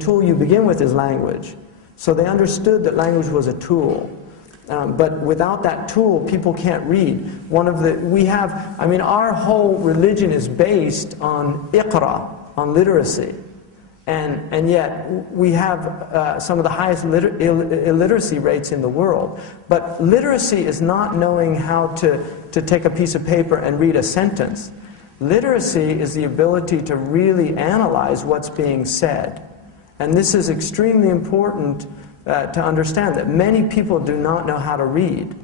tool you begin with is language. So they understood that language was a tool. But without that tool, people can't read. Our whole religion is based on iqra, on literacy. And yet, we have some of the highest illiteracy rates in the world. But literacy is not knowing how to take a piece of paper and read a sentence. Literacy is the ability to really analyze what's being said. And this is extremely important to understand, that many people do not know how to read.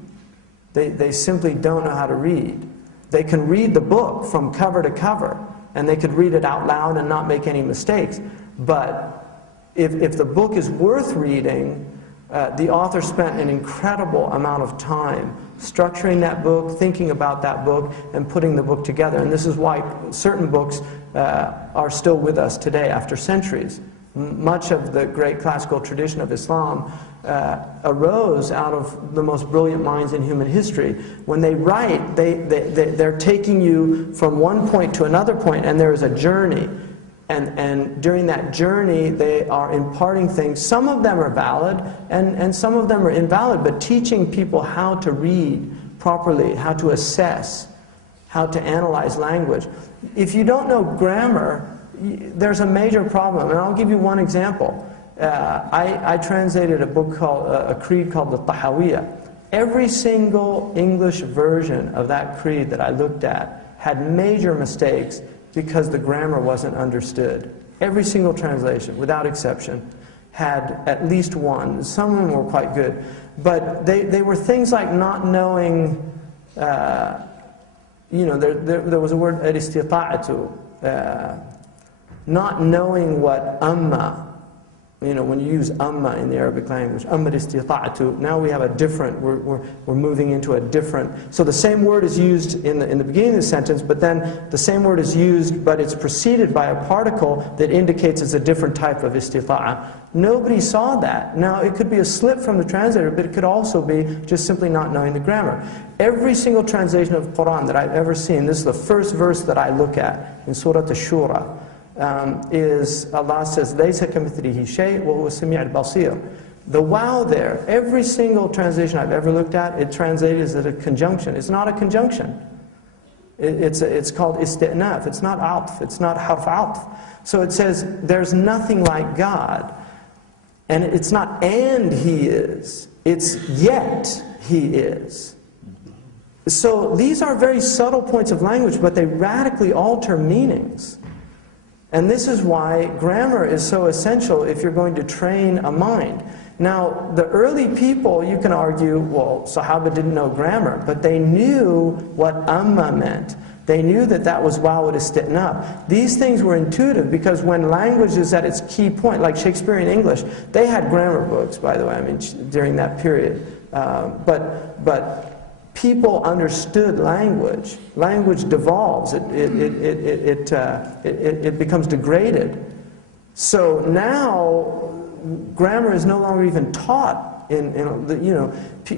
They simply don't know how to read. They can read the book from cover to cover, and they could read it out loud and not make any mistakes. But if the book is worth reading, the author spent an incredible amount of time structuring that book, thinking about that book, and putting the book together. And this is why certain books are still with us today after centuries. Much of the great classical tradition of Islam arose out of the most brilliant minds in human history. When they write, they're taking you from one point to another point, and there is a journey. And during that journey, they are imparting things. Some of them are valid, and some of them are invalid, but teaching people how to read properly, how to assess, how to analyze language. If you don't know grammar, there's a major problem, and I'll give you one example. I translated a book called, a creed called the Tahawiyya. Every single English version of that creed that I looked at had major mistakes because the grammar wasn't understood. Every single translation, without exception, had at least one. Some of them were quite good. But they were things like not knowing, there was a word, al-istita'atu, not knowing what amma, when you use amma in the Arabic language, amma al-istita'atu, now we have a different, we're moving into a different, so the same word is used in the beginning of the sentence, but then the same word is used, but it's preceded by a particle that indicates it's a different type of istita'a. Nobody saw that. Now, it could be a slip from the translator, but it could also be just simply not knowing the grammar. Every single translation of Quran that I've ever seen, this is the first verse that I look at in Surah Ash-Shura, is Allah says, "Laysa kamithlihi shay' wa huwa as-sami' al-basir." The wow there, every single translation I've ever looked at, it translated as a conjunction. It's not a conjunction. It's called isti'naf. It's not atf. It's not harf atf. So it says, there's nothing like God. And it's not and He is. It's yet He is. So these are very subtle points of language, but they radically alter meanings. And this is why grammar is so essential if you're going to train a mind. Now, the early people, you can argue, well, Sahaba didn't know grammar, but they knew what amma meant. They knew that that was waw al-istitnaf. These things were intuitive because when language is at its key point, like Shakespearean English, they had grammar books, by the way, during that period. But people understood language. Language devolves. It becomes degraded. So now, grammar is no longer even taught.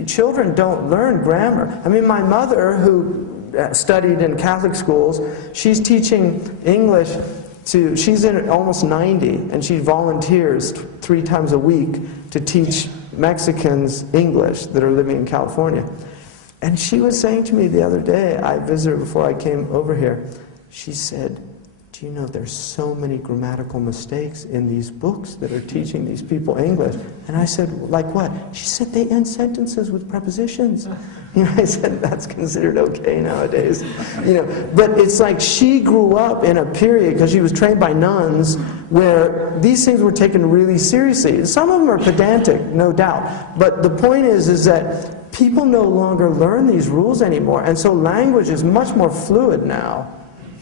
Children don't learn grammar. I mean, my mother, who studied in Catholic schools, she's teaching English to, she's in almost 90, and she volunteers 3 times a week to teach Mexicans English that are living in California. And she was saying to me the other day, I visited her before I came over here, she said, "Do you know there's so many grammatical mistakes in these books that are teaching these people English?" And I said, "Like what?" She said, "They end sentences with prepositions." I said, "That's considered okay nowadays." But it's like she grew up in a period, because she was trained by nuns, where these things were taken really seriously. Some of them are pedantic, no doubt. But the point is that people no longer learn these rules anymore, and so language is much more fluid now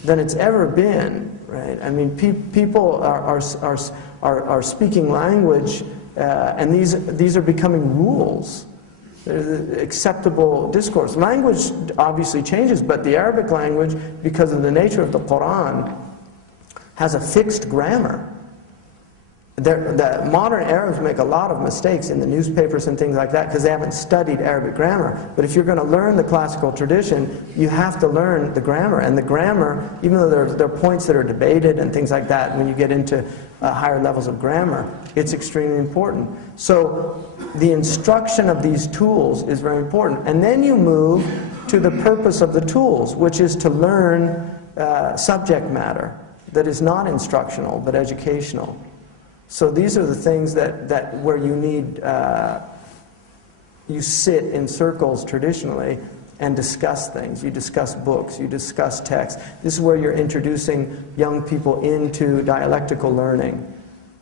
than it's ever been, right? I mean, people are speaking language, and these are becoming rules, acceptable discourse. Language obviously changes, but the Arabic language, because of the nature of the Quran, has a fixed grammar. the modern Arabs make a lot of mistakes in the newspapers and things like that because they haven't studied Arabic grammar. But if you're going to learn the classical tradition, you have to learn the grammar. And the grammar, even though there are points that are debated and things like that, when you get into higher levels of grammar, it's extremely important. So the instruction of these tools is very important. And then you move to the purpose of the tools, which is to learn subject matter that is not instructional but educational. So these are the things that where you need, you sit in circles traditionally and discuss things. You discuss books, you discuss text. This is where you're introducing young people into dialectical learning.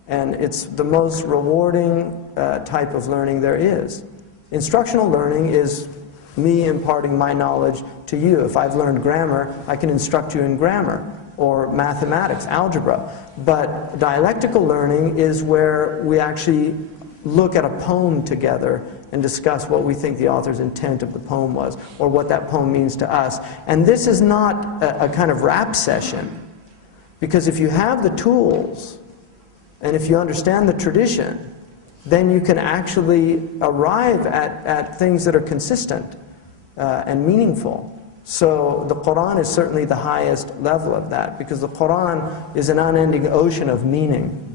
And it's the most rewarding type of learning there is. Instructional learning is me imparting my knowledge to you. If I've learned grammar, I can instruct you in grammar, or mathematics, algebra. But dialectical learning is where we actually look at a poem together and discuss what we think the author's intent of the poem was, or what that poem means to us. And this is not a kind of rap session, because if you have the tools, and if you understand the tradition, then you can actually arrive at things that are consistent and meaningful. So the Quran is certainly the highest level of that, because the Quran is an unending ocean of meaning.